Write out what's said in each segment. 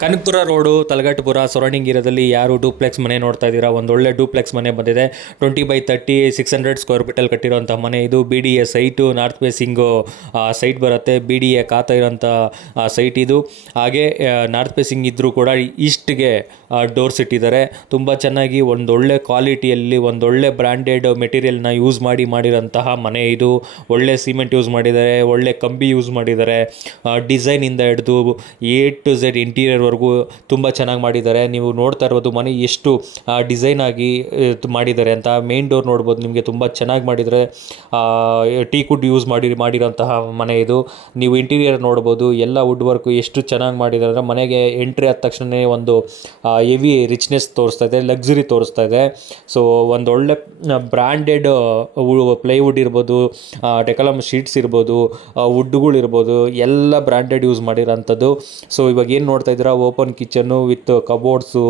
Kanakapura road Talaghattapura surrounding ಏರಿಯಾದಲ್ಲಿ ಯಾರು duplex ಮನೆ ನೋಡ್ತಾ ಇದ್ದೀರಾ, ಒಂದೊಳ್ಳೆ ಡೂಪ್ಲೆಕ್ಸ್ ಮನೆ ಬಂದಿದೆ. 20/30 600 ಸ್ಕ್ವೇರ್ ಫೀಟಲ್ಲಿ ಕಟ್ಟಿರೋಂಥ ಮನೆ ಇದು. BDA site, north facing site ಬರುತ್ತೆ. BDA ಖಾತಾ ಇರೋಂಥ ಸೈಟ್ ಇದು. ಹಾಗೆ ನಾರ್ತ್ ಫೇಸಿಂಗ್ ಇದ್ದರೂ ಕೂಡ ಈಸ್ಟ್ಗೆ ಡೋರ್ಸ್ ಇಟ್ಟಿದ್ದಾರೆ. ತುಂಬ ಚೆನ್ನಾಗಿ ಒಂದೊಳ್ಳೆ ಕ್ವಾಲಿಟಿಯಲ್ಲಿ ಒಂದೊಳ್ಳೆ ಬ್ರ್ಯಾಂಡೆಡ್ ಮೆಟೀರಿಯಲ್ನ ಯೂಸ್ ಮಾಡಿರೋಂತಹ ಮನೆ ಇದು. ಒಳ್ಳೆ ಸಿಮೆಂಟ್ ಯೂಸ್ ಮಾಡಿದ್ದಾರೆ, ಒಳ್ಳೆ ಕಂಬಿ ಯೂಸ್ ಮಾಡಿದ್ದಾರೆ. ಡಿಸೈನಿಂದ ಹಿಡಿದು A to Z ಇಂಟೀರಿಯರ್ವರೆಗೂ ತುಂಬ ಚೆನ್ನಾಗಿ ಮಾಡಿದ್ದಾರೆ. ನೀವು ನೋಡ್ತಾ ಇರ್ಬೋದು ಮನೆ ಎಷ್ಟು ಡಿಸೈನ್ ಆಗಿ ಮಾಡಿದ್ದಾರೆ ಅಂತ. ಮೇನ್ ಡೋರ್ ನೋಡ್ಬೋದು, ನಿಮಗೆ ತುಂಬ ಚೆನ್ನಾಗಿ ಮಾಡಿದರೆ. ಟೀಕುಡ್ ಯೂಸ್ ಮಾಡಿರೋಂತಹ ಮನೆ ಇದು. ನೀವು ಇಂಟೀರಿಯರ್ ನೋಡ್ಬೋದು, ಎಲ್ಲ ವುಡ್ ವರ್ಕು ಎಷ್ಟು ಚೆನ್ನಾಗಿ ಮಾಡಿದ್ದಾರೆ ಅಂದರೆ ಮನೆಗೆ ಎಂಟ್ರಿ ಆದ ತಕ್ಷಣ ಒಂದು ಹೆವಿ ರಿಚ್ನೆಸ್ ತೋರಿಸ್ತಾ ಇದೆ, ಲಕ್ಸುರಿ ತೋರಿಸ್ತಾ ಇದೆ. ಸೊ ಒಂದೊಳ್ಳೆ ಬ್ರ್ಯಾಂಡೆಡ್ ಪ್ಲೈವುಡ್ ಇರ್ಬೋದು, ಡೆಕಲಮ್ ಶೀಟ್ಸ್ ಇರ್ಬೋದು, ವುಡ್ಗಳಿರ್ಬೋದು, ಎಲ್ಲ ಬ್ರ್ಯಾಂಡೆಡ್ ಯೂಸ್ ಮಾಡಿರೋಂಥದ್ದು. ಸೊ ಇವಾಗ ಏನು ನೋಡ್ತಾ ಇದ್ದೀರಾ, ಓಪನ್ ಕಿಚನ್ನು ವಿತ್ ಕಬೋರ್ಡ್ಸು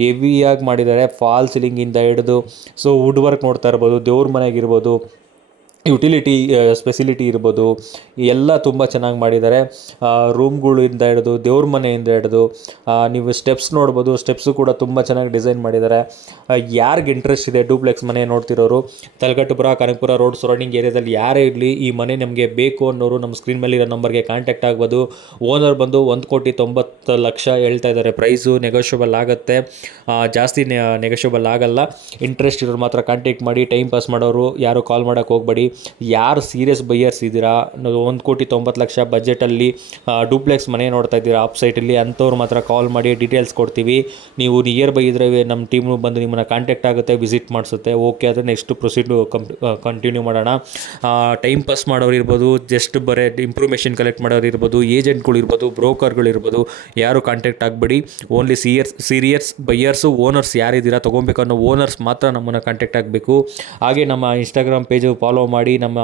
ಹೆವಿಯಾಗಿ ಮಾಡಿದ್ದಾರೆ. ಫಾಲ್ ಸೀಲಿಂಗಿಂದ ಹಿಡಿದು ಸೊ ವುಡ್ ವರ್ಕ್ ನೋಡ್ತಾ ಇರ್ಬೋದು, ದೇವ್ರ ಮನೆಗಿರ್ಬೋದು, ಯುಟಿಲಿಟಿ ಸ್ಪೆಸಿಲಿಟಿ ಇರ್ಬೋದು, ಎಲ್ಲ ತುಂಬ ಚೆನ್ನಾಗಿ ಮಾಡಿದ್ದಾರೆ. ರೂಮ್ಗಳಿಂದ ಹಿಡಿದು ದೇವ್ರ ಮನೆಯಿಂದ ಹಿಡಿದು ನೀವು ಸ್ಟೆಪ್ಸ್ ನೋಡ್ಬೋದು, ಸ್ಟೆಪ್ಸು ಕೂಡ ತುಂಬ ಚೆನ್ನಾಗಿ ಡಿಸೈನ್ ಮಾಡಿದ್ದಾರೆ. ಯಾರಿಗೆ ಇಂಟ್ರೆಸ್ಟ್ ಇದೆ ಡೂಪ್ಲೆಕ್ಸ್ ಮನೆ ನೋಡ್ತಿರೋರು, ತಲಗಟ್ಟಪುರ ಕನಕಪುರ ರೋಡ್ ಸರೌಂಡಿಂಗ್ ಏರಿಯಾದಲ್ಲಿ ಯಾರೇ ಇರಲಿ, ಈ ಮನೆ ನಮಗೆ ಬೇಕು ಅನ್ನೋರು ನಮ್ಮ ಸ್ಕ್ರೀನ್ ಮೇಲೆ ಇರೋ ನಂಬರ್ಗೆ ಕಾಂಟ್ಯಾಕ್ಟ್ ಆಗ್ಬೋದು. ಓನರ್ ಬಂದು 1,90,00,000 ಹೇಳ್ತಾ ಇದ್ದಾರೆ. ಪ್ರೈಸು ನೆಗೋಷಿಯಬಲ್ ಆಗುತ್ತೆ, ಜಾಸ್ತಿ ನೆಗೋಷಿಯಬಲ್ ಆಗಲ್ಲ. ಇಂಟ್ರೆಸ್ಟ್ ಇರೋರು ಮಾತ್ರ ಕಾಂಟ್ಯಾಕ್ಟ್ ಮಾಡಿ. ಟೈಮ್ ಪಾಸ್ ಮಾಡೋರು ಯಾರು ಕಾಲ್ ಮಾಡೋಕ್ಕೆ ಹೋಗಬೇಡಿ. ಯಾರು ಸೀರಿಯಸ್ ಬೈಯರ್ಸ್ ಇದ್ದೀರಾ, 1,90,00,000 ಬಜೆಟಲ್ಲಿ ಡೂಪ್ಲೆಕ್ಸ್ ಮನೆ ನೋಡ್ತಾ ಇದ್ದೀರಾ ಆಪ್ ಸೈಟಲ್ಲಿ, ಅಂಥವ್ರು ಮಾತ್ರ ಕಾಲ್ ಮಾಡಿ, ಡೀಟೇಲ್ಸ್ ಕೊಡ್ತೀವಿ. ನೀವು ನಿಯರ್ ಬೈ ಇದ್ದರೆ ನಮ್ಮ ಟೀಮು ಬಂದು ನಿಮ್ಮನ್ನು ಕಾಂಟ್ಯಾಕ್ಟ್ ಆಗುತ್ತೆ, ವಿಸಿಟ್ ಮಾಡಿಸುತ್ತೆ. ಓಕೆ ಆದರೆ ನೆಕ್ಸ್ಟ್ ಪ್ರೊಸೀಡು ಕಂಟಿನ್ಯೂ ಮಾಡೋಣ. ಟೈಮ್ ಪಾಸ್ ಮಾಡೋರು ಇರ್ಬೋದು, ಜಸ್ಟ್ ಬರೇ ಇನ್ಫಾರ್ಮೇಷನ್ ಕಲೆಕ್ಟ್ ಮಾಡೋರು ಇರ್ಬೋದು, ಏಜೆಂಟ್ಗಳಿರ್ಬೋದು, ಬ್ರೋಕರ್ಗಳಿರ್ಬೋದು, ಯಾರು ಕಾಂಟ್ಯಾಕ್ಟ್ ಆಗಬೇಡಿ. ಓನ್ಲಿ ಸೀರಿಯಸ್ ಬೈಯರ್ಸು, ಓನರ್ಸ್ ಯಾರಿದ್ದೀರಾ ತೊಗೊಬೇಕು ಅನ್ನೋ ಓನರ್ಸ್ ಮಾತ್ರ ನಮ್ಮನ್ನು ಕಾಂಟ್ಯಾಕ್ಟ್ ಆಗಬೇಕು. ಹಾಗೆ ನಮ್ಮ ಇನ್ಸ್ಟಾಗ್ರಾಮ್ ಪೇಜು ಫಾಲೋ ಮಾಡಿ. ನಮ್ಮ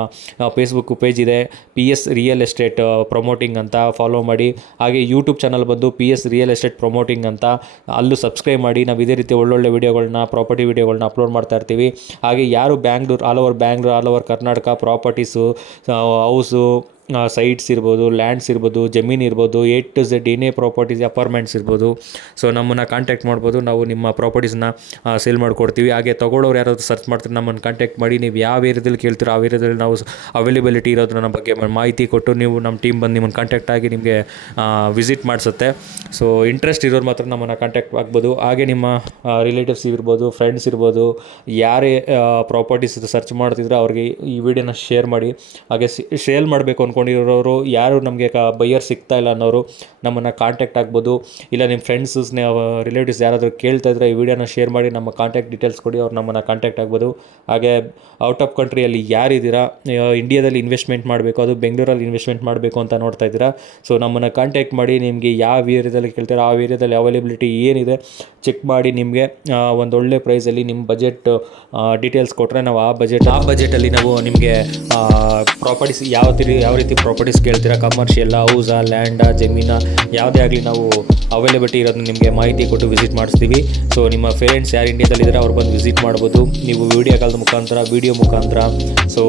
ಫೇಸ್ಬುಕ್ ಪೇಜ್ ಇದೆ, PS ರಿಯಲ್ ಎಸ್ಟೇಟ್ ಪ್ರಮೋಟಿಂಗ್ ಅಂತ, ಫಾಲೋ ಮಾಡಿ. ಹಾಗೆ ಯೂಟ್ಯೂಬ್ ಚಾನಲ್ ಬಂದು PS ರಿಯಲ್ ಎಸ್ಟೇಟ್ ಪ್ರಮೋಟಿಂಗ್ ಅಂತ, ಅಲ್ಲೂ ಸಬ್ಸ್ಕ್ರೈಬ್ ಮಾಡಿ. ನಾವು ಇದೇ ರೀತಿ ಒಳ್ಳೊಳ್ಳೆ ವೀಡಿಯೋಗಳನ್ನ, ಪ್ರಾಪರ್ಟಿ ವೀಡಿಯೋಗಳನ್ನ ಅಪ್ಲೋಡ್ ಮಾಡ್ತಾ ಇರ್ತೀವಿ. ಹಾಗೆ ಯಾರು Bangalore, all over Karnataka properties, house, sites ಇರ್ಬೋದು, ಲ್ಯಾಂಡ್ಸ್ ಇರ್ಬೋದು, ಜಮೀನು ಇರ್ಬೋದು, A to Z ಏನೇ ಪ್ರಾಪರ್ಟೀಸ್, ಅಪಾರ್ಟ್ಮೆಂಟ್ಸ್ ಇರ್ಬೋದು, ಸೊ ನಮ್ಮನ್ನು ಕಾಂಟ್ಯಾಕ್ಟ್ ಮಾಡ್ಬೋದು. ನಾವು ನಿಮ್ಮ ಪ್ರಾಪರ್ಟೀಸ್ನ ಸೇಲ್ ಮಾಡಿಕೊಡ್ತೀವಿ. ಹಾಗೆ ತೊಗೊಳ್ಳೋರು ಯಾರಾದರೂ ಸರ್ಚ್ ಮಾಡ್ತಾರೆ ನಮ್ಮನ್ನು ಕಾಂಟ್ಯಾಕ್ಟ್ ಮಾಡಿ. ನೀವು ಯಾವ ಏರಿಯಾದಲ್ಲಿ ಕೇಳ್ತೀರೋ ಆ ಏರಿಯಾದಲ್ಲಿ ನಾವು ಅವೈಲೇಬಿಲಿಟಿ ಇರೋದ್ರ ಬಗ್ಗೆ ಮಾಹಿತಿ ಕೊಟ್ಟು, ನೀವು ನಮ್ಮ ಟೀಮ್ ಬಂದು ನಿಮ್ಮನ್ನು ಕಾಂಟ್ಯಾಕ್ಟ್ ಆಗಿ ನಿಮಗೆ ವಿಸಿಟ್ ಮಾಡಿಸುತ್ತೆ. ಸೊ ಇಂಟ್ರೆಸ್ಟ್ ಇರೋರು ಮಾತ್ರ ನಮ್ಮನ್ನು ಕಾಂಟ್ಯಾಕ್ಟ್ ಆಗ್ಬೋದು. ಹಾಗೆ ನಿಮ್ಮ ರಿಲೇಟಿವ್ಸ್ ಇರ್ಬೋದು, ಫ್ರೆಂಡ್ಸ್ ಇರ್ಬೋದು, ಯಾರೇ ಪ್ರಾಪರ್ಟೀಸ್ ಸರ್ಚ್ ಮಾಡ್ತಿದ್ರು ಅವ್ರಿಗೆ ಈ ವಿಡಿಯೋನ ಶೇರ್ ಮಾಡಿ. ಹಾಗೆ ಸೇಲ್ ಮಾಡಬೇಕು ಅಂದ್ಕೊಂಡಿರೋರು, ಯಾರು ನಮಗೆ ಬೈಯರ್ ಸಿಗ್ತಾ ಇಲ್ಲ ಅನ್ನೋರು ನಮ್ಮನ್ನು ಕಾಂಟ್ಯಾಕ್ಟ್ ಆಗ್ಬೋದು. ಇಲ್ಲ ನಿಮ್ಮ ಫ್ರೆಂಡ್ಸ್, ರಿಲೇಟಿವ್ಸ್ ಯಾರಾದರೂ ಕೇಳ್ತಾ ಇದ್ದರೆ ಈ ವಿಡಿಯೋನ ಶೇರ್ ಮಾಡಿ, ನಮ್ಮ ಕಾಂಟ್ಯಾಕ್ಟ್ ಡೀಟೇಲ್ಸ್ ಕೊಡಿ, ಅವ್ರು ನಮ್ಮನ್ನು ಕಾಂಟ್ಯಾಕ್ಟ್ ಆಗ್ಬೋದು. ಹಾಗೆ ಔಟ್ ಆಫ್ ಕಂಟ್ರಿಯಲ್ಲಿ ಯಾರಿದ್ದೀರಾ, ಇಂಡಿಯಾದಲ್ಲಿ ಇನ್ವೆಸ್ಟ್ಮೆಂಟ್ ಮಾಡಬೇಕು, ಅದು ಬೆಂಗಳೂರಲ್ಲಿ ಇನ್ವೆಸ್ಟ್ಮೆಂಟ್ ಮಾಡಬೇಕು ಅಂತ ನೋಡ್ತಾ ಇದ್ದೀರಾ, ಸೊ ನಮ್ಮನ್ನು ಕಾಂಟ್ಯಾಕ್ಟ್ ಮಾಡಿ. ನಿಮಗೆ ಯಾವ ಏರಿಯಾದಲ್ಲಿ ಕೇಳ್ತೀರಾ ಆ ಏರಿಯಾದಲ್ಲಿ ಅವೈಲೇಬಿಲಿಟಿ ಏನಿದೆ ಚೆಕ್ ಮಾಡಿ, ನಿಮಗೆ ಒಂದೊಳ್ಳೆ ಪ್ರೈಸಲ್ಲಿ ನಿಮ್ಮ ಬಜೆಟ್ ಡೀಟೇಲ್ಸ್ ಕೊಟ್ಟರೆ ನಾವು ಆ ಬಜೆಟಲ್ಲಿ ನಾವು ನಿಮಗೆ ಪ್ರಾಪರ್ಟೀಸ್ ಯಾವ ರೀತಿ ಪ್ರಾಪರ್ಟೀಸ್ ಕೇಳ್ತೀರಾ, ಕಮರ್ಷಿಯಲ್ಲ, ಹೌಸಾ, ಲ್ಯಾಂಡಾ, ಜಮೀನಾ, ಯಾವುದೇ ಆಗಲಿ ನಾವು ಅವೈಲೇಬಿಲಿಟಿ ಇರೋದನ್ನ ನಿಮಗೆ ಮಾಹಿತಿ ಕೊಟ್ಟು ವಿಸಿಟ್ ಮಾಡಿಸ್ತೀವಿ. ಸೊ ನಿಮ್ಮ ಪೇರೆಂಟ್ಸ್ ಯಾರು ಇಂಡಿಯಾದಲ್ಲಿದ್ದರೆ ಅವ್ರು ಬಂದು ವಿಸಿಟ್ ಮಾಡ್ಬೋದು. ನೀವು ವೀಡಿಯೋ ಕಾಲ್ದ ಮುಖಾಂತರ, ವಿಡಿಯೋ ಮುಖಾಂತರ, ಸೊ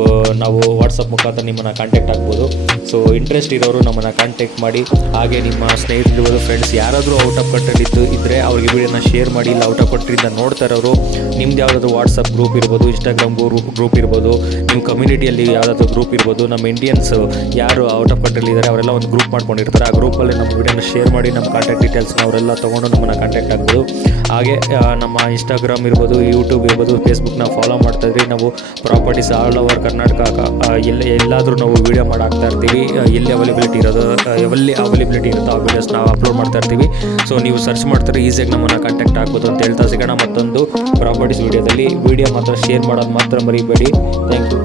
ನಾವು ವಾಟ್ಸಪ್ ಮುಖಾಂತರ ನಿಮ್ಮನ್ನು ಕಾಂಟ್ಯಾಕ್ಟ್ ಆಗ್ಬೋದು. ಸೊ ಇಂಟ್ರೆಸ್ಟ್ ಇರೋರು ನಮ್ಮನ್ನು ಕಾಂಟ್ಯಾಕ್ಟ್ ಮಾಡಿ. ಹಾಗೆ ನಿಮ್ಮ ಸ್ನೇಹಿತರು, ಫ್ರೆಂಡ್ಸ್ ಯಾರಾದರೂ ಔಟ್ ಆಫ್ ಕಂಟ್ರಿಲಿ ಇದ್ದರೆ ಅವ್ರಿಗೆ ವಿಡಿಯೋನ ಶೇರ್ ಮಾಡಿ. ಇಲ್ಲ ಔಟ್ ಆಫ್ ಕಂಟ್ರಿಯಿಂದ ನೋಡ್ತಾ ಇರೋರು, ನಿಮ್ದು ಯಾವುದಾದ್ರು ವಾಟ್ಸಪ್ ಗ್ರೂಪ್ ಇರ್ಬೋದು, ಇನ್ಸ್ಟಾಗ್ರಾಮ್ ಗ್ರೂಪ್ ಇರ್ಬೋದು, ನಿಮ್ಮ ಕಮ್ಯುನಿಟಿಯಲ್ಲಿ ಯಾವುದಾದ್ರು ಗ್ರೂಪ್ ಇರ್ಬೋದು, ನಮ್ಮ ಇಂಡಿಯನ್ಸ್ ಯಾರು ಔಟ್ ಆಫ್ ಕಂಟ್ರಿಲಿ ಇದ್ದಾರೆ ಅವರೆಲ್ಲ ಒಂದು ಗ್ರೂಪ್ ಮಾಡ್ಕೊಂಡಿರ್ತಾರೆ. ಆ ಗ್ರೂಪಲ್ಲಿ ನಮ್ಮ ವಿಡಿಯೋನ ಶೇರ್ ಮಾಡಿ, ನಮ್ಮ ಕಾಂಟ್ಯಾಕ್ಟ್ ಡೀಟೇಲ್ಸ್ನ ಅವರೆಲ್ಲ ತೊಗೊಂಡು ನಮ್ಮನ್ನು ಕಾಂಟ್ಯಾಕ್ಟ್ ಆಗ್ಬೋದು. ಹಾಗೆ ನಮ್ಮ ಇನ್ಸ್ಟಾಗ್ರಾಮ್ ಇರ್ಬೋದು, ಯೂಟ್ಯೂಬ್ ಇರ್ಬೋದು, ಫೇಸ್ಬುಕ್ನ ಫಾಲೋ ಮಾಡ್ತಾಯಿದ್ರಿ. ನಾವು ಪ್ರಾಪರ್ಟೀಸ್ ಆಲ್ ಓವರ್ ಕರ್ನಾಟಕ ಎಲ್ಲಾದರೂ ನಾವು ವೀಡಿಯೋ ಮಾಡಾಕ್ತಾ ಇರ್ತೀವಿ. ಎಲ್ಲಿ ಅವೈಲೇಬಿಲಿಟಿ ಇರುತ್ತೋ ಆ ವೀಡಿಯೋಸ್ ನಾವು ಅಪ್ಲೋಡ್ ಮಾಡ್ತಾ ಇರ್ತೀವಿ. ಸೊ ನೀವು ಸರ್ಚ್ ಮಾಡ್ತಾರೆ ಈಸಿಯಾಗಿ ನಮ್ಮನ್ನು ಕಾಂಟ್ಯಾಕ್ಟ್ ಆಗ್ಬೋದು ಅಂತ ಹೇಳ್ತಾ ಸಿಗೋಣ ಮತ್ತೊಂದು ಪ್ರಾಪರ್ಟೀಸ್ ವೀಡಿಯೋದಲ್ಲಿ. ವೀಡಿಯೋ ಮಾತ್ರ ಶೇರ್ ಮಾಡೋದು ಮಾತ್ರ ಮರಿಬೇಡಿ. Thank you.